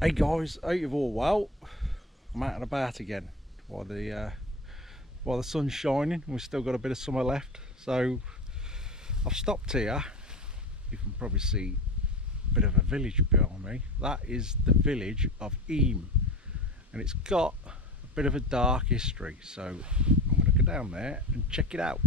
Hey guys, hope you're all well. I'm out and about again while the sun's shining. We've still got a bit of summer left, so I've stopped here. You can probably see a bit of a village behind me. That is the village of Eyam, and it's got a bit of a dark history, so I'm going to go down there and check it out.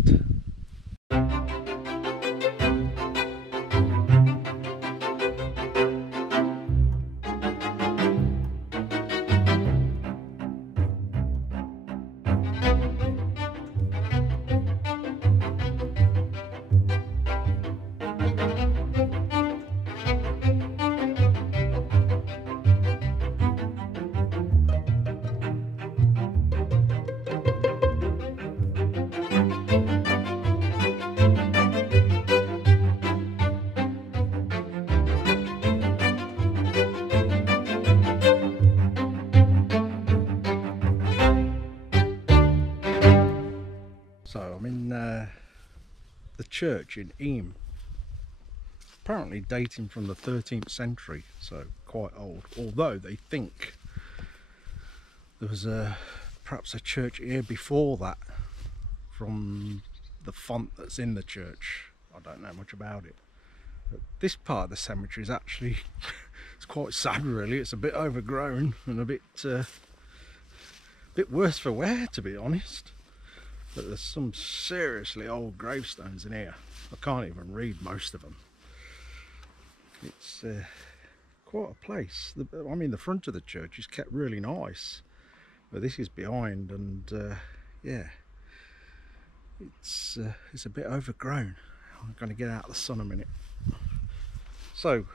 So I'm in the church in Eyam, apparently dating from the 13th century, so quite old, although they think there was perhaps a church here before that from the font that's in the church. I don't know much about it, but this part of the cemetery is actually it's quite sad really. It's a bit overgrown and a bit worse for wear, to be honest. But there's some seriously old gravestones in here. I can't even read most of them. It's quite a place. I mean, the front of the church is kept really nice, but this is behind, and yeah, it's a bit overgrown. I'm going to get out of the sun a minute. So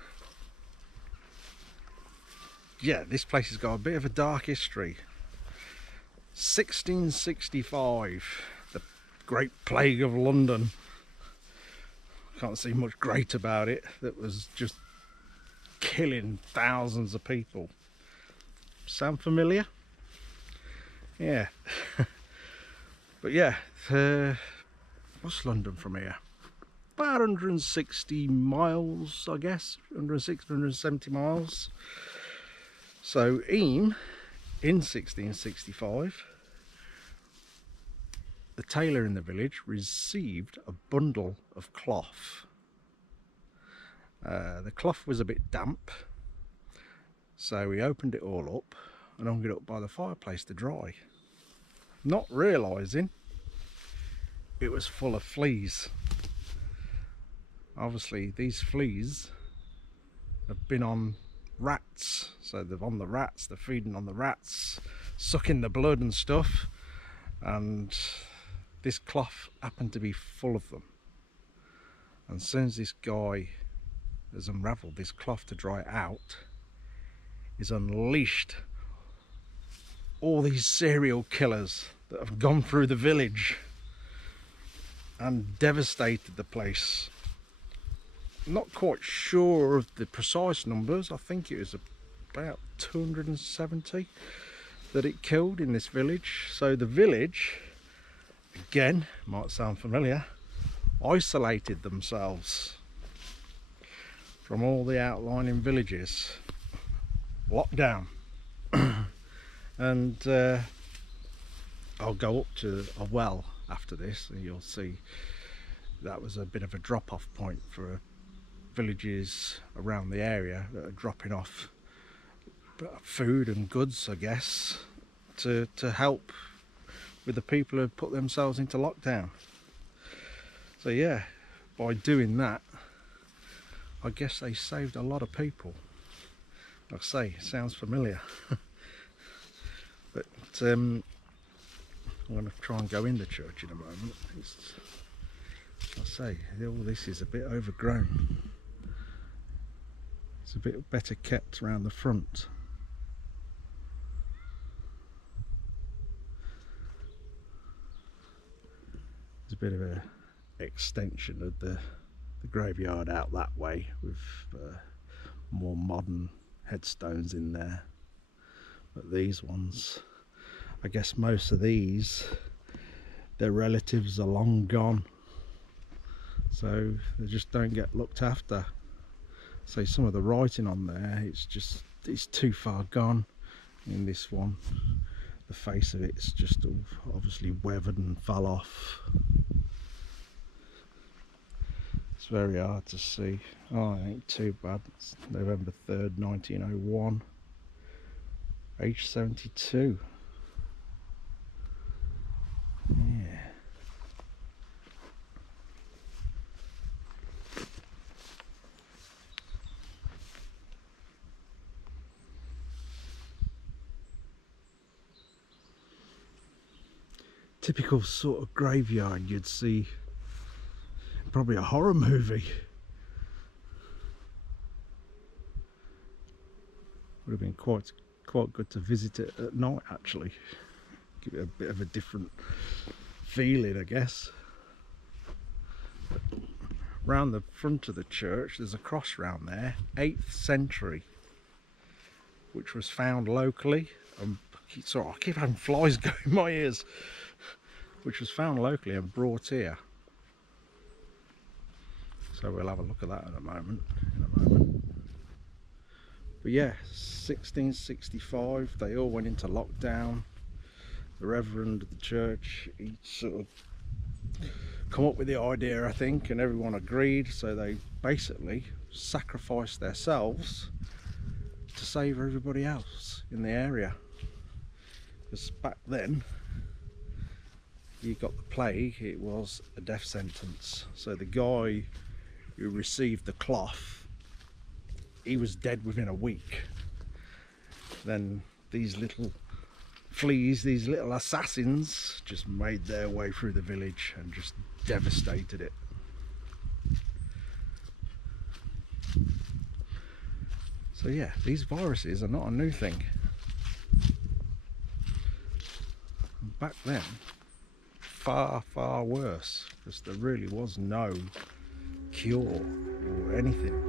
yeah, this place has got a bit of a dark history. 1665, the Great Plague of London. Can't see much great about it. That was just killing thousands of people. Sound familiar? Yeah. But yeah, what's London from here? About 160 miles, I guess. 160, 170 miles. So Eyam, in 1665, the tailor in the village received a bundle of cloth. The cloth was a bit damp, so he opened it all up and hung it up by the fireplace to dry, not realising it was full of fleas. Obviously these fleas have been on rats, so they're on the rats, they're feeding on the rats, sucking the blood and stuff, and this cloth happened to be full of them. And as soon as this guy has unravelled this cloth to dry it out, he's unleashed all these serial killers that have gone through the village and devastated the place. Not quite sure of the precise numbers. I think it was about 270 that it killed in this village. So the village, again, might sound familiar, isolated themselves from all the outlying villages. Lockdown. And I'll go up to a well after this and you'll see that was a bit of a drop-off point for villages around the area that are dropping off food and goods, I guess, to help with the people who have put themselves into lockdown. So yeah, by doing that, I guess they saved a lot of people. Like I say, it sounds familiar. But I'm going to try and go in the church in a moment. I say, all this is a bit overgrown. It's a bit better kept around the front. There's a bit of a extension of the graveyard out that way with more modern headstones in there. But these ones, I guess most of these, their relatives are long gone, so they just don't get looked after. So some of the writing on there, it's too far gone. In this one, the face of it's just all obviously weathered and fell off. It's very hard to see. Oh, it ain't too bad. It's November 3rd, 1901. Age 72. Yeah. Typical sort of graveyard you'd see in probably a horror movie. Would have been quite good to visit it at night, actually. Give it a bit of a different feeling, I guess. But round the front of the church there's a cross round there, 8th century, which was found locally. Sorry, I keep having flies going in my ears. Which was found locally and brought here. So we'll have a look at that in a moment. But yeah, 1665, they all went into lockdown. The reverend of the church, he sort of come up with the idea, I think, and everyone agreed. So they basically sacrificed themselves to save everybody else in the area. Because back then, you got the plague, it was a death sentence. So the guy who received the cloth, he was dead within a week. Then these little fleas, these little assassins, just made their way through the village and just devastated it. So yeah, these viruses are not a new thing. Back then, far worse, because there really was no cure or anything.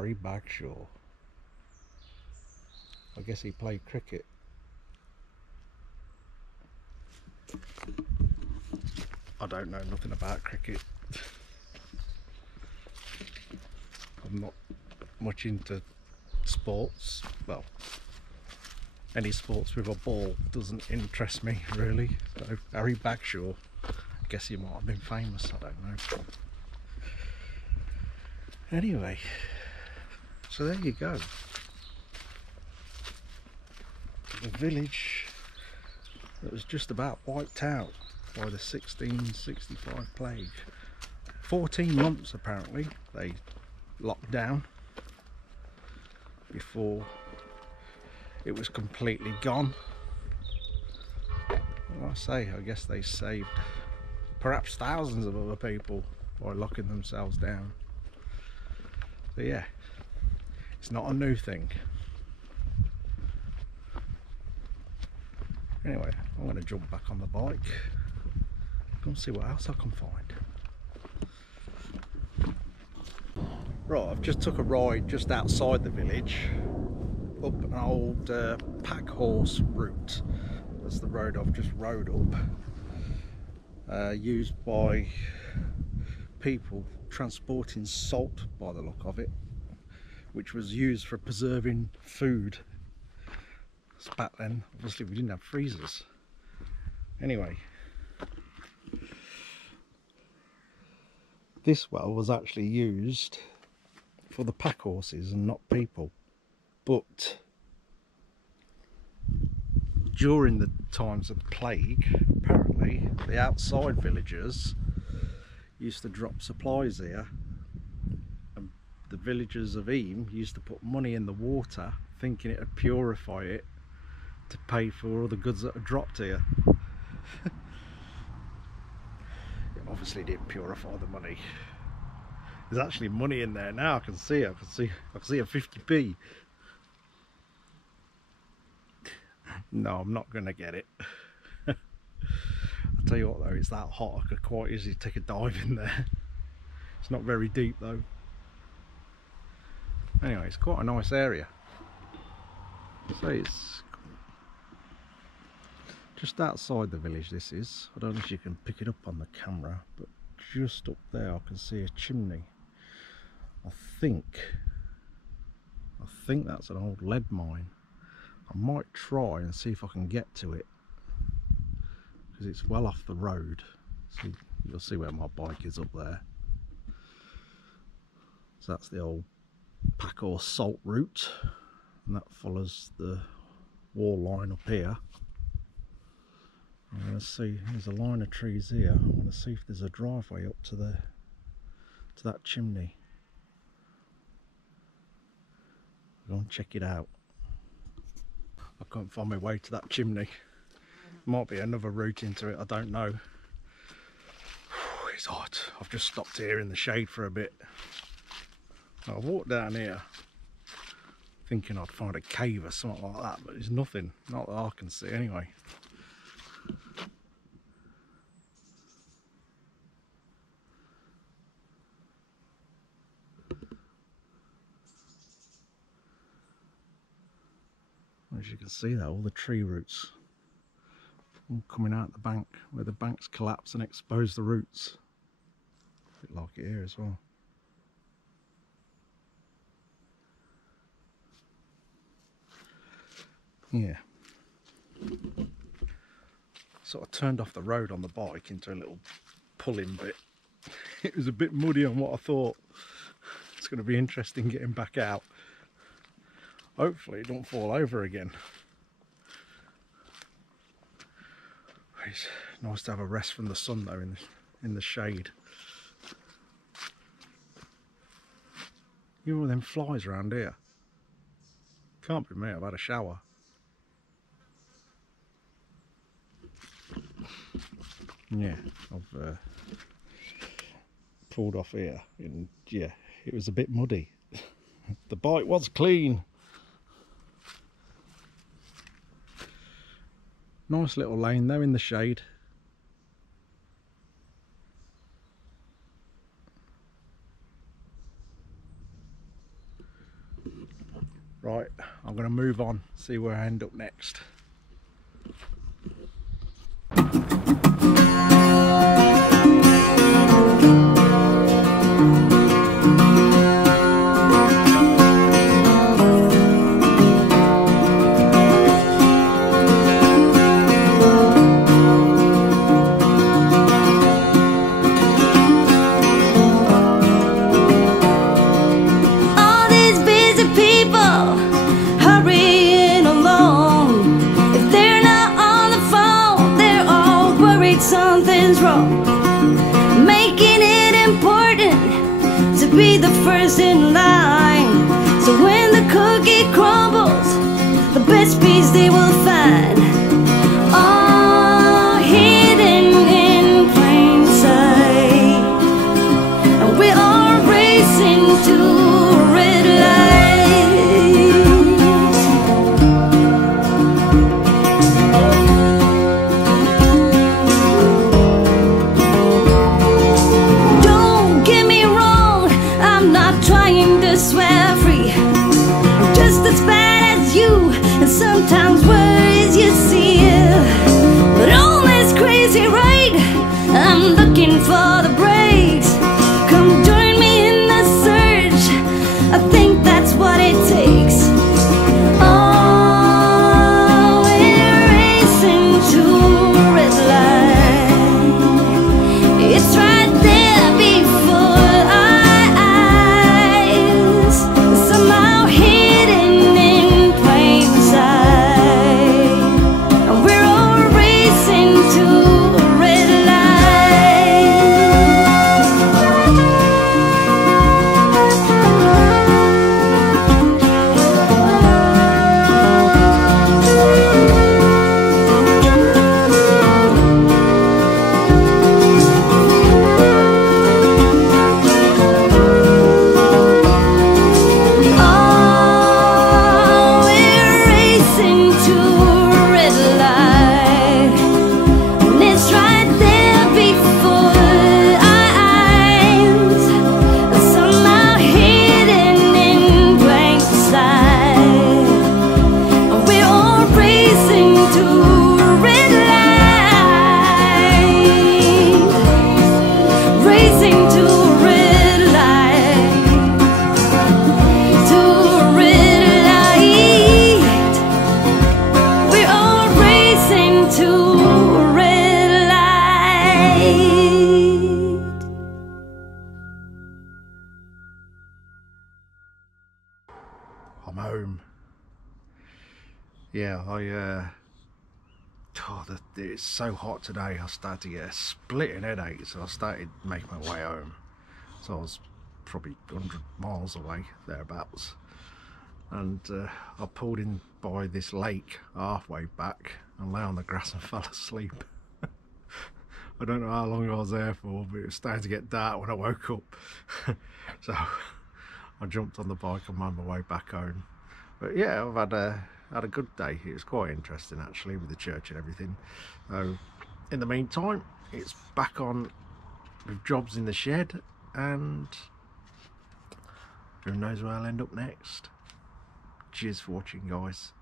Harry Bagshaw. I guess he played cricket. I don't know nothing about cricket. I'm not much into sports. Well, any sports with a ball doesn't interest me really. So Harry Bagshaw, I guess he might have been famous, I don't know. Anyway, so there you go. The village that was just about wiped out by the 1665 plague. 14 months apparently they locked down before it was completely gone. Well, I guess they saved perhaps thousands of other people by locking themselves down. So yeah, it's not a new thing. Anyway, I'm going to jump back on the bike, go and see what else I can find. Right, I've just took a ride just outside the village, up an old pack horse route. That's the road I've just rode up, used by people transporting salt by the look of it, which was used for preserving food. So back then, obviously we didn't have freezers. Anyway, this well was actually used for the pack horses and not people. But during the times of the plague, apparently the outside villagers used to drop supplies here, and the villagers of Eyam used to put money in the water thinking it would purify it to pay for all the goods that are dropped here. It obviously didn't purify the money. There's actually money in there now. I can see a 50p. No, I'm not gonna get it. I'll tell you what though, it's that hot I could quite easily take a dive in there. It's not very deep though. Anyway, it's quite a nice area. So it's just outside the village, this is. I don't know if you can pick it up on the camera, but just up there I can see a chimney. I think that's an old lead mine. I might try and see if I can get to it, because it's well off the road. So you'll see where my bike is up there. So that's the old pack horse salt route, and that follows the wall line up here. I'm going to see, there's a line of trees here. I'm going to see if there's a driveway up to that chimney. Go and check it out. I can't find my way to that chimney. Might be another route into it, I don't know. It's hot. I've just stopped here in the shade for a bit. I walked down here thinking I'd find a cave or something like that, but there's nothing, not that I can see anyway. As you can see there, all the tree roots all coming out the bank, where the banks collapse and expose the roots. A bit like it here as well. Yeah. Sort of turned off the road on the bike into a little pulling bit. It was a bit muddy on what I thought. It's going to be interesting getting back out. Hopefully it don't fall over again. It's nice to have a rest from the sun though in the shade. You know them flies around here? Can't be me, I've had a shower. Yeah, I've pulled off here and yeah, it was a bit muddy. The bike was clean. Nice little lane there in the shade. going to move on, see where I end up next. Something's wrong, making it important to be the first in line. So when the cookie crumbles, the best piece they will find, all hidden in plain sight. And we are racing to red lights. Swear free, I'm just as bad as you, and sometimes worries you see. But all this crazy, right? I'm looking for the breaks. Come join me in the search, I think that's what it takes. Oh, we're racing to a red light. It's right there before our eyes, somehow hidden in plain sight. And we're all racing to a red light. Oh, we're racing to a red light, and it's right there before our eyes, somehow hidden in plain sight. We're all racing to a red light, racing to a red light, to a red light. We're all racing to a red light. I'm home. Yeah, it's so hot today, I started to get a splitting headache, so I started making my way home. So I was probably 100 miles away, thereabouts. And I pulled in by this lake halfway back and lay on the grass and fell asleep. I don't know how long I was there for, but it was starting to get dark when I woke up. So I jumped on the bike and made my way back home. But yeah, I've had a good day. It was quite interesting actually, with the church and everything. So in the meantime, it's back on with jobs in the shed, and who knows where I'll end up next. Cheers for watching, guys.